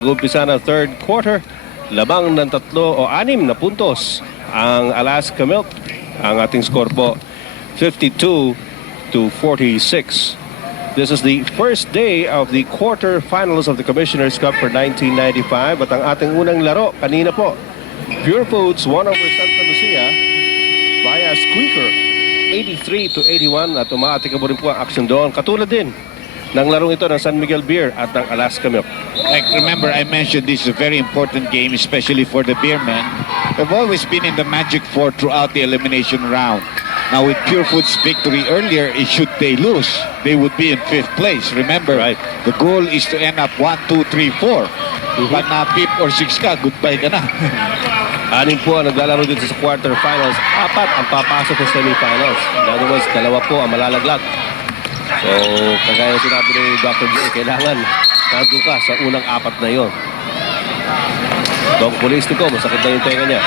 Umpisa ng third quarter, lamang ng 3 o 6 na puntos ang Alaska Milk. Ang ating score po, 52-46. This is the first day of the quarterfinals of the Commissioner's Cup for 1995. At ang ating unang laro kanina po, Pure Foods won over Santa Lucia via squeaker, 83-81. At umaatikabo rin po ang action doon. Katulad din ng larong ito ng San Miguel Beer at ng Alaska Milk. Like, remember, I mentioned this is a very important game, especially for the Beermen. They've always been in the Magic Four throughout the elimination round. Now, with Pure Foods' victory earlier, should they lose, they would be in 5th place. Remember, right, the goal is to end up 1, 2, 3, 4. Pag na 5th or 6th ka, goodbye ka na. Anim po ang naglalaro dito sa quarterfinals. 4 ang papasok sa semifinals. In other words, 2 po ang malalaglag. So, kagaya sinabi ni Dr. J, kailangan nandun ka sa unang 4 na yon. Dong Polistico, masakit na yung tenga niya.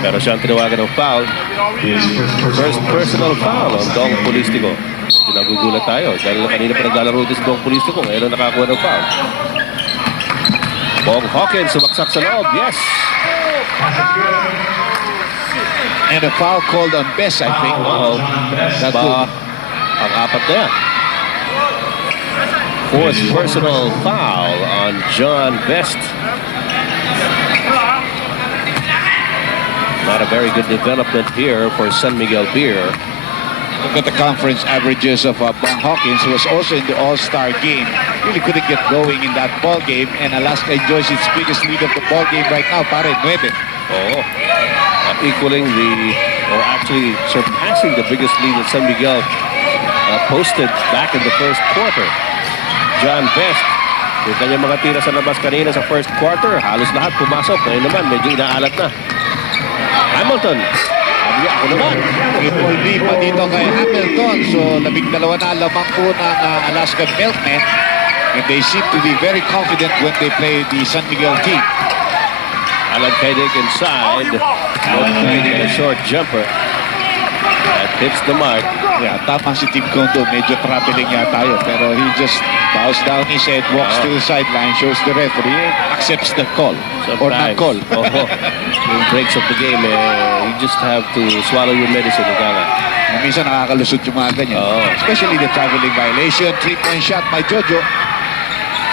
Pero siya ang tinawagan ng foul. First personal foul on Dong Polistico. Medyo nagugulat tayo dahil kanina pa naglalaro din si Dong Polistico. Ngayon nakakuha ng foul. Bong Hawkins, sumaksak sa loob. Yes! And a foul called on Bess, I think. That's ang 4 na yan. 4th personal foul on John Best. Not a very good development here for San Miguel Beer. Look at the conference averages of Bong Hawkins, who was also in the All-Star game. Really couldn't get going in that ball game, and Alaska enjoys its biggest lead of the ball game right now, pare, 9. Oh, equaling or actually surpassing the biggest lead that San Miguel posted back in the first quarter. John Best, yung kanyang mga tira sa labas kanina sa first quarter, halos lahat pumasok. Ngayon naman, medyo inaalat na. Hamilton, sabi niya, ako naman. Triple B pa dito kay Hamilton. So, 12 na lamang po ng Alaska Milkmen. And they seem to be very confident when they play the San Miguel team. Alan Kaidik inside. A short jumper. That hits the mark. Yeah, tama si Tim Kondo. Medyo traveling yata tayo. Pero he just bows down his head, walks to the sideline, shows the referee, and accepts the call. Sometimes, or not call. In breaks of the game, you just have to swallow your medicine. Minsan nakakalusot yung mga ganyan. Especially the traveling violation. 3-point shot by Jojo.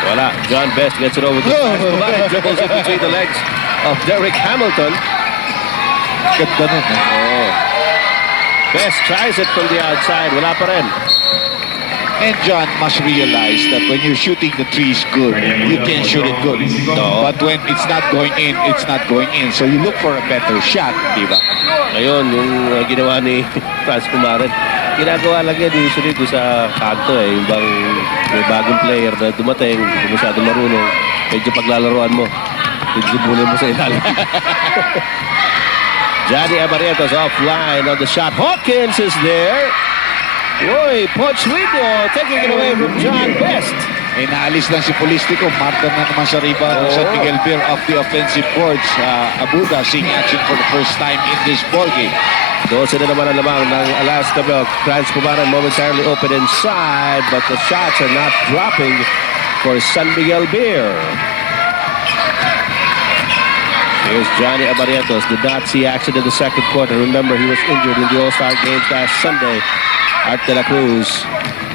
Wala. John Best gets it over to the dribbles in between the legs of Derek Hamilton. Ganda nun. Best tries it from the outside. Wala pa rin. And John must realize that when you're shooting the threes good, you can shoot it good. No. But when it's not going in, it's not going in. So you look for a better shot, di ba? Ngayon, yung ginawa ni Franz Kumarin, ginagawa lang yan usually doon sa kanto eh. Yung bang may bagong player na dumating, hindi masyado marunong, medyo paglalaroan mo, tigbulin mo sa ilalim. Johnny Abarrientos offline on the shot. Hawkins is there. Roy Pochuito taking it away from John Best. Eh, naalis lang si Polistico. Marta na naman sa rebound ng San Miguel Beer off the offensive boards. Abuda seeing action for the first time in this ballgame. 12 na naman ang lamang ng Alaska Milk. Franz Kumaran momentarily open inside, but the shots are not dropping for San Miguel Beer. Here's Johnny Abarrientos. Did not see action in the second quarter. Remember, he was injured in the All-Star games last Sunday. Art de la Cruz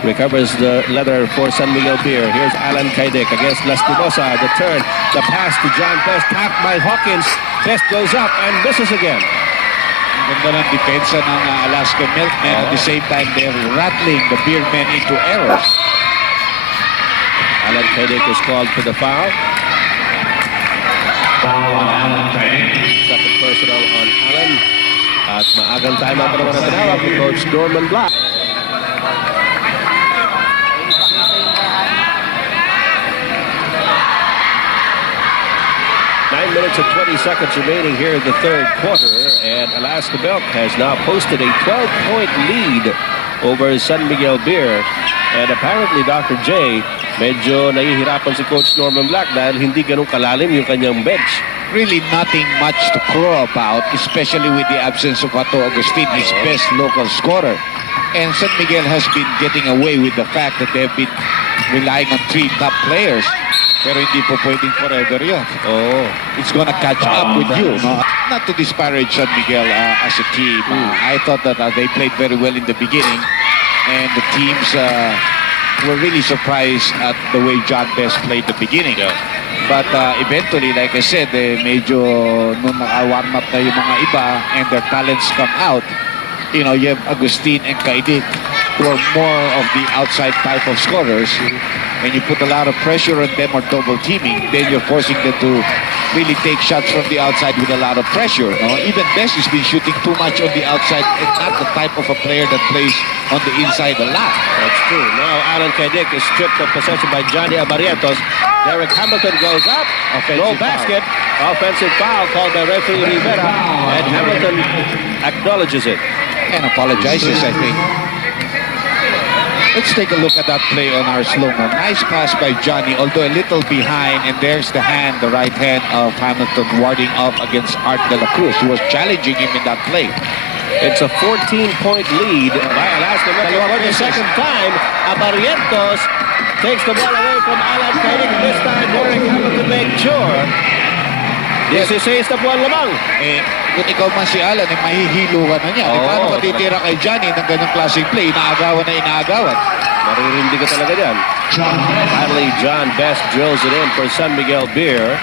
recovers the leather for San Miguel Beer. Here's Alan Kaidik against Lastimosa. The turn, the pass to John Best, tapped by Hawkins. Best goes up and misses again. Ganda ng depensa ng Alaska Milkmen. At the same time, they're rattling the Beermen into errors. Alan Kaidik is called for the foul. Foul on Alan Kaidik. Second personal on Alan. At maagang time-out pa naman ang tinawag ni Coach Norman Black. 9 minutes and 20 seconds remaining here in the third quarter, and Alaska Milk has now posted a 12-point lead over San Miguel Beer. And apparently, Dr. J, medyo nahihirapan si Coach Norman Black dahil hindi ganun kalalim yung kanyang bench. Really nothing much to crow about, especially with the absence of Pato Agustin, his best local scorer. And San Miguel has been getting away with the fact that they've been relying on 3 top players. Pero hindi po pwedeng forever yun. Oh. It's gonna catch up with you. No? Not to disparage San Miguel as a team. I thought that they played very well in the beginning. And the teams were really surprised at the way John Best played the beginning. But eventually, like I said, medyo nung naka-warm up na yung mga iba and their talents come out, you know, you have Agustin and Kaidik who are more of the outside type of scorers. When you put a lot of pressure on them or double teaming, then you're forcing them to really take shots from the outside with a lot of pressure. No? Even Best has been shooting too much on the outside and not the type of a player that plays on the inside a lot. That's true. Now Alan Kaidik is stripped of possession by Johnny Abarrientos. Derek Hamilton goes up. No basket. Offensive foul called by referee Rivera. And Hamilton acknowledges it. And apologizes, I think. Let's take a look at that play on our slow-mo. Nice pass by Johnny, although a little behind. And there's the hand, the right hand of Hamilton warding off against Art de la Cruz, who was challenging him in that play. It's a 14-point lead by Alaska Metro for the second time. Abarrientos takes the ball away from Alan Kaidik. This time, Derek Hamilton makes sure. 16 na buwan lamang. Kung ikaw man si Alan, mahihilo ka na niya. Paano matitira kay Johnny ng ganang klaseng play? Inaagawan na inaagawan. Maririndi ka talaga dyan. Finally, John Best drills it in for San Miguel Beer.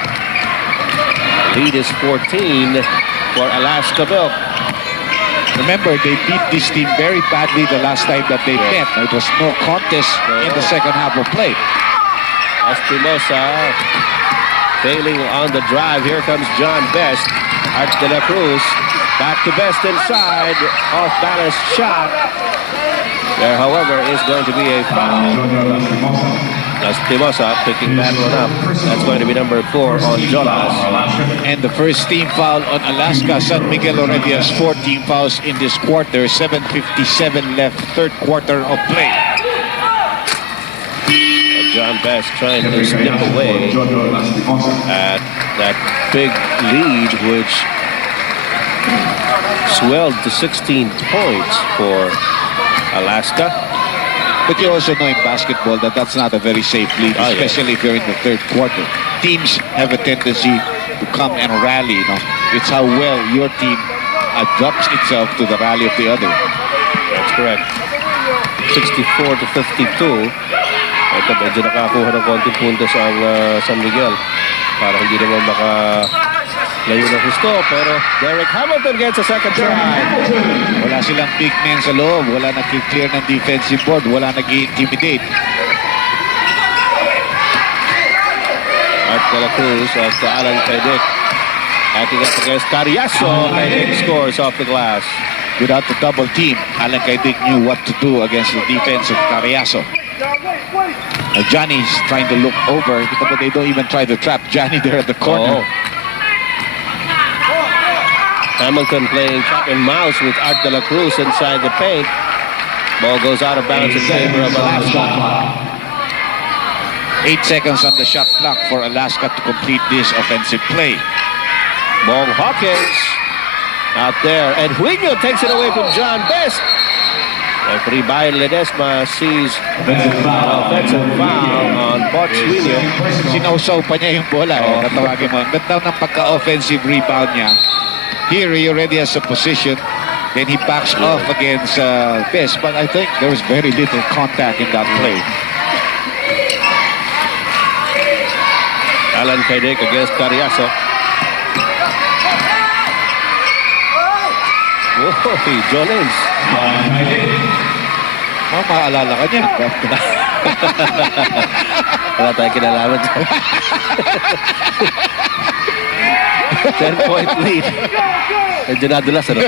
Lead is 14 for Alaska Milk. Remember, they beat this team very badly the last time that they met. It was no contest in the second half of play. Espinosa failing on the drive. Here comes John Best. Art de la Cruz back to Best inside. Off balance shot. There, however, is going to be a foul. Espinosa picking that one up. That's going to be number 4 on Jonas. And the first team foul on Alaska. San Miguel already has 4 team fouls in this quarter. 7:57 left, third quarter of play. John Best trying to snip away at that big lead, which swelled to 16 points for Alaska. But you also know in basketball that that's not a very safe lead, especially if you're in the third quarter. Teams have a tendency to come and rally. You know? It's how well your team adapts itself to the rally of the other. That's correct. 64 to 52. Ito, medyo nakakuha ng konting puntos ang San Miguel para hindi naman makalayo ng husto. Pero Derek Hamilton gets a second try. Wala silang big men sa loob. Wala nag-clear ng defensive board. Wala nag-intimidate. Art de la Cruz of Alan Kaidik. Acting up against Cariaso. Kaidik scores off the glass. Without the double team, Alan Kaidik knew what to do against the defense of Cariaso. Johnny's trying to look over, but they don't even try to trap Johnny there at the corner. Hamilton playing cat and mouse with Art de la Cruz inside the paint. Ball goes out of bounds in favor of Alaska. 8 seconds on the shot clock for Alaska to complete this offensive play. Bong Hawkins out there, and Huino takes it away from John Best. Referee Bayan Ledesma sees an offensive foul on Poch Huino. Sinausaw pa niya yung bola. Natawagin mo. Ganda ng pagka-offensive rebound niya. Here he already has a position. Then he backs off against Best. But I think there was very little contact in that play. Alan Kaidik against Cariaso. Oh, John Ames. Maalala ka niya. Wala tayong kinalaman. 10-point lead. Medyo nadulas, ano?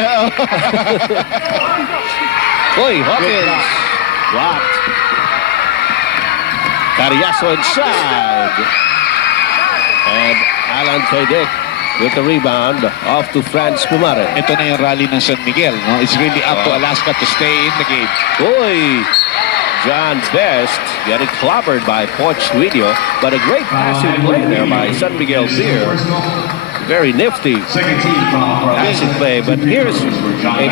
Hoy, Hawkins. Blocked. Cariaso inside. And Alan Kaidik with the rebound off to Franz Pumare. Ito na yung rally ng San Miguel. No? It's really up to Alaska to stay in the game. Boy, John Best getting clobbered by Poch Huino, but a great passing play there by San Miguel Beer. Very nifty passing play. But here's a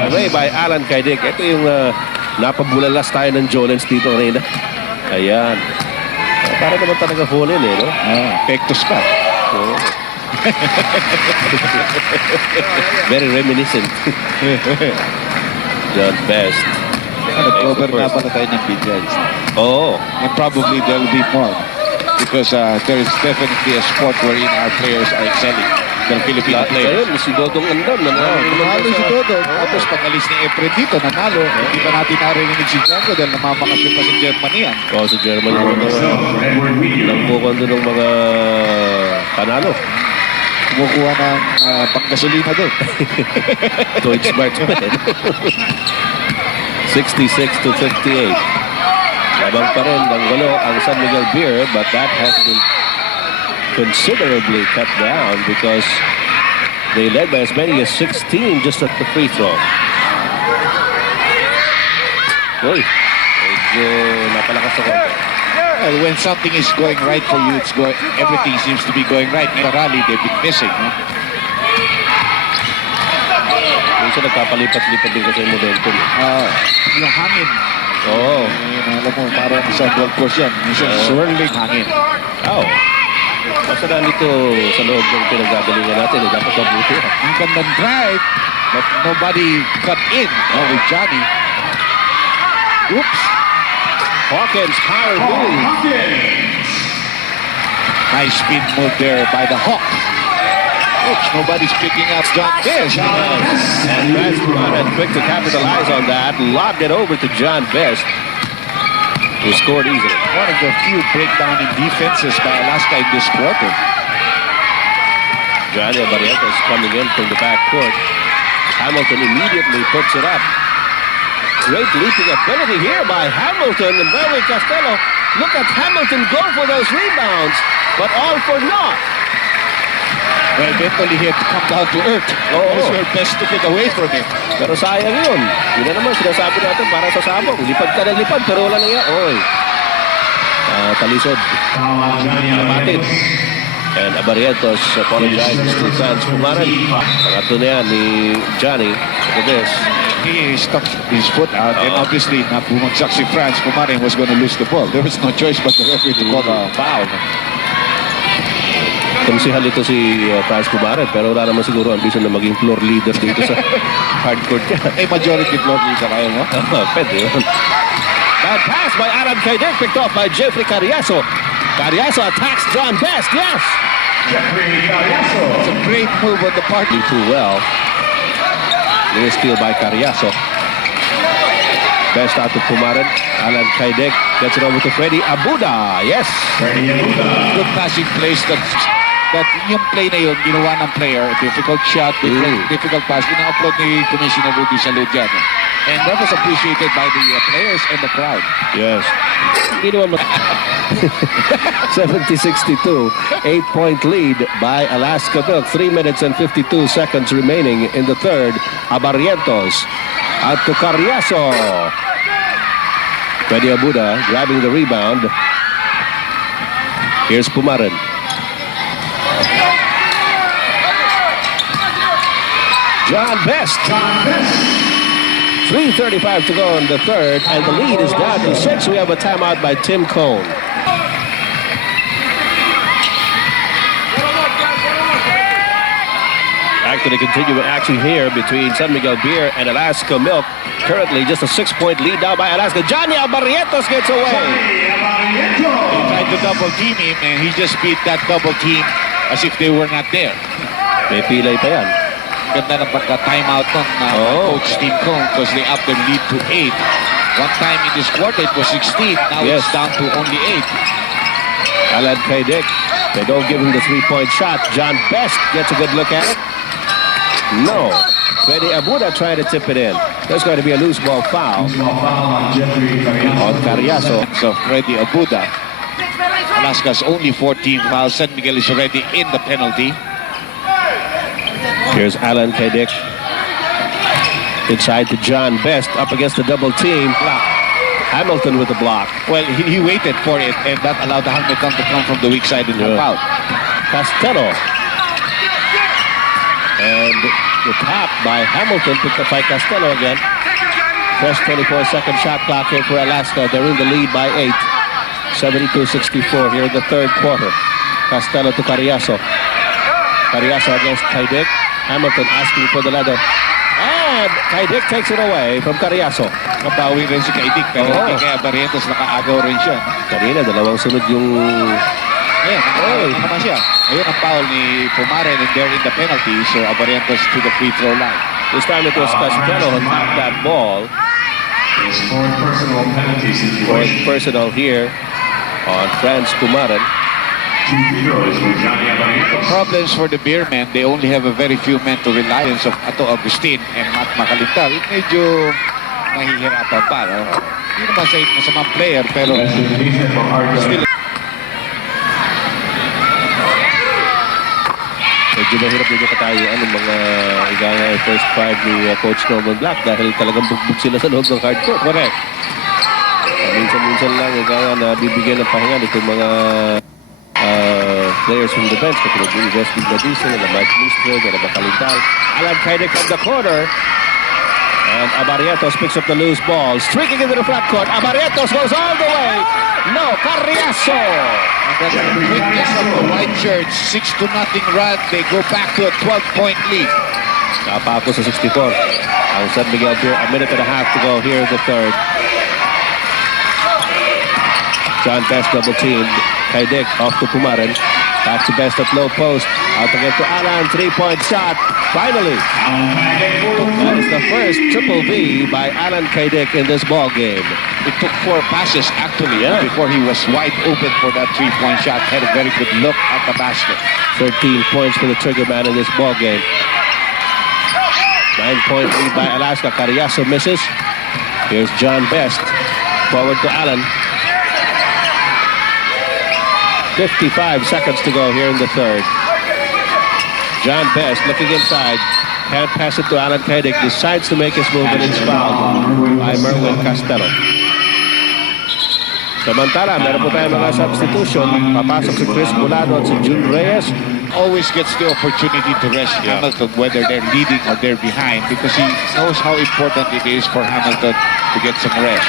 play by Alan Kaidik. Ito yung Napabulalas tayo ng Jolens dito kanina. Ayan. Para naman talaga hole-in eh, no? Pecto spot. So, very reminiscent. John Best. Nag-over na pala tayo ng bid, guys. Oh, And probably there will be more. Because there is definitely a sport wherein our players are excelling. The Filipino players. ayun, si Dodong Andam. Nanalo si Dodo. Tapos pag-alis ni Efren dito, nanalo. Hindi pa natin narinig si Django dahil namamakasyon pa si Germany yan. Oh, sa Germany. Edward Video. Nagbukan doon ng mga panalo. Kumukuha ng panggasolina doon. Deutschmark pa eh. 66 to 58. Labang pa rin ng walo ang San Miguel Beer, but that has been considerably cut down because they led by as many as 16 just at the free throw. Uy, medyo napalakas ako. Well, when something is going right for you, everything seems to be going right. In the rally, they've been missing. No? Minsan nagkapalipat-lipat din kasi yung momentum. Yung hangin. Oo. Alam mo, parang sa golf course yan. Minsan swirling hangin. Oh. Basta nandito sa loob ng pinagagalingan natin, dapat mabuti. Ang gandang drive, but nobody cut in with Johnny. Oops. Hawkins, power move. Nice spin move there by the Hawk. Oops, nobody's picking up John Best. And Best quick to capitalize on that. Lobbed it over to John Best, who scored easily. One of the few breakdown in defenses by Alaska in this quarter. Johnny Barrientos coming in from the backcourt. Hamilton immediately puts it up. Great leaping ability here by Hamilton and Berwin Costello. Look at Hamilton go for those rebounds, but all for naught. Well, eventually he had to come down to earth. Those were best took it away from him. Pero sayang yun. Yun na naman sinasabi natin para sa sabong. Lipad ka ng lipad pero wala nangyari. Oy. Talisod. Matid. And Barrientos apologizes to fans. Pumaran. Pangatlo na yan ni Johnny. Look at this. He stuck his foot out and obviously na bumagsak si Franz. Pumarin was going to lose the ball. There was no choice but the referee to call a foul. Konsihal ito si Franz Pumaran pero wala naman siguro ambition na maging floor leader dito sa hardcourt niya. Majority floor leader ayaw mo? Pwede yun. Bad pass by Adam Kaidik, picked off by Jeffrey Carriazo. Carriazo attacks John Best, yes! It's a great move on the part. Too well. Little steal by Carriazo. Best out to Pumaran. Alan Kaidik gets it over to Freddy Abuda. Yes! Good passing plays that yung play na yun, ginawa ng player, difficult shot, difficult pass, ina-upload ni Commissioner Rudy Salud dyan. And that was appreciated by the players and the crowd. Yes. Hindi naman 70-62. 8-point lead by Alaska Milk. 3 minutes and 52 seconds remaining in the third. Abarrientos out to Carriazo. Freddy Abuda grabbing the rebound. Here's Pumaran. John Best. 3:35 to go in the third, and the lead is down to 6. We have a timeout by Tim Cone. Back to the continuing action here between San Miguel Beer and Alaska Milk. Currently just a 6-point lead now by Alaska. Johnny Barrientos gets away. They tried to double team him and he just beat that double team as if they were not there. May pilay pa yan. Ganda ng pagka-timeout nun na Coach Tim Cone because they upped their lead to 8. One time in this quarter it was 16. Now it's down to only 8. Alan Kaidik. They don't give him the 3-point shot. John Best gets a good look at it. No. Freddy Abuda trying to tip it in. There's going to be a loose ball foul on Carriazo. So Freddy Abuda. Alaska's only 14 fouls. San Miguel is already in the penalty. Here's Alan Kaidik. Inside to John Best up against the double team. Hamilton with the block. Well, he waited for it and that allowed the Hamilton to come from the weak side and help out. Costello. And the tap by Hamilton picked up by Costello again. Fresh 24-second shot clock here for Alaska. They're in the lead by 8. 72-64 here in the third quarter. Castello to Carriazo. Carriazo against Kaidik. Hamilton asking for the ladder. And Kaidik takes it away from Carriazo. Nabawi rin si Kaidik, pero hindi kaya Barrientos nakaagaw rin siya. Kanina, dalawang sunod yung... Ayan, nakakita naman siya. Ayun ang foul ni Pumaren and they're in the penalty, so Barrientos to the free throw line. This time it was Castello who tapped that ball. It's for personal penalty Fourth situation. personal here on Franz Pumaren. 2 free throws for Johnny Abarientos. Problems for the Beermen, they only have a very few men to rely on, of Ato Agustin and Matt Macalintal. Medyo nahihirapan pa. No? Hindi naman sa masamang player, pero still. Medyo mahirap din yung katayuan ng mga iganga first five ni Coach Norman Black dahil talagang bugbog sila sa loob ng hardcourt. Correct. Minsan-minsan lang iganga na bibigyan ng pahinga itong mga players from the bench. Katulad yung Wesley Gladisa, na Mike Mistro, na Bacalintal. Alan Kaidik from the corner. And Abarientos picks up the loose ball. Streaking into the front court. Abarientos goes all the way. No, Carriazo. And that's the quickness of the white shirts. 6-0 run. They go back to a 12-point lead. Nakapako sa 64. Ang San Miguel Beer, a minute and a half to go here in the third. John Best double teamed. Kaidik off to Pumaren. Back to Best at low post. Out again to Alan. 3-point shot. Finally. That is the first triple V by Alan Kaidik in this ball game. It took 4 passes actually before he was wide open for that 3-point shot. Had a very good look at the basket. 13 points for the trigger man in this ball game. 9-point lead by Alaska. Carriazo misses. Here's John Best. Forward to Allen. 55 seconds to go here in the third. John Best looking inside. Can't pass it to Alan Kaidik. Decides to make his move and it's fouled by Merwin Castello. Samantala, meron po tayong mga substitution. Papasok si Chris Bulano at si June Reyes. Always gets the opportunity to rest Hamilton, whether they're leading or they're behind, because he knows how important it is for Hamilton to get some rest.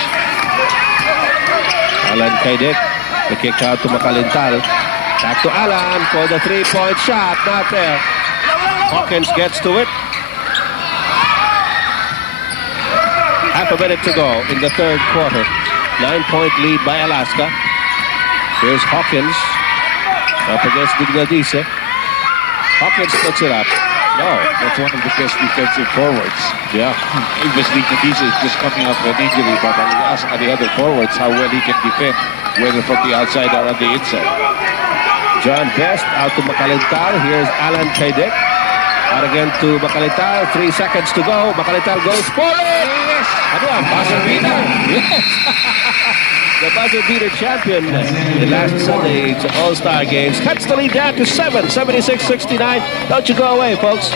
Alan Kaidik, the kick out to Macalintal. Back to Alan for the 3-point shot. Not there. Hawkins gets to it. Half a minute to go in the third quarter. 9-point lead by Alaska. Here's Hawkins up against Dignadice. Hawkins puts it up. No, That's one of the best defensive forwards. yeah. Obviously, Cadiz is just coming off an injury, but I'll ask the other forwards how well he can defend, whether from the outside or on the inside. John Best out to Macalintal. Here's Alan Kaidik. Out again to Macalintal. 3 seconds to go. Macalintal goes for it. Yes! Ano ang buzzer beater? Yes! The buzzer beater champion in last Sunday's All-Star Games cuts the lead down to 7, 76-69. Don't you go away, folks.